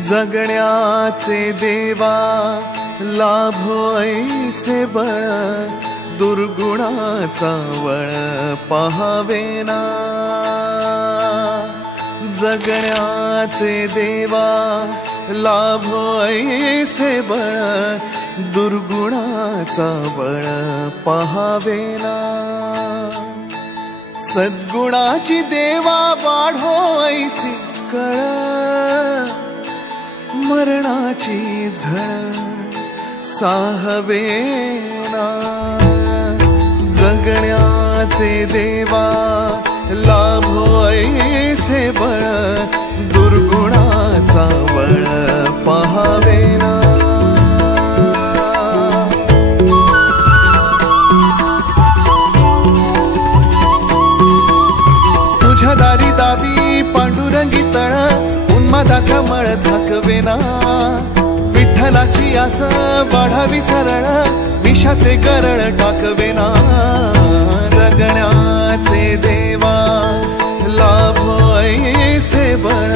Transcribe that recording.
जगण्याचे देवा लाभो ऐसे बळ, दुर्गुणाचा वळ पाहावेना। जगण्याचे देवा लाभो ऐसे बळ, दुर्गुणाचा बळ पाहावेना। सद्गुणाची देवा वाढो ऐसी कळ, मरणाची झळ साहवेना। जगण्याचे देवा लाभो ऐसे बळ, दुर्गुणाचा बळ पाहावेना। तुझ्या दारी दावी पांडुरंगी तळ, उन्मादाचा मळ झाकवेना। विठ्ठलाची आस वाढावी सरळ, विषाचे गरळ टाकवेना। जगण्याचे देवा लाभो ऐसे बळ,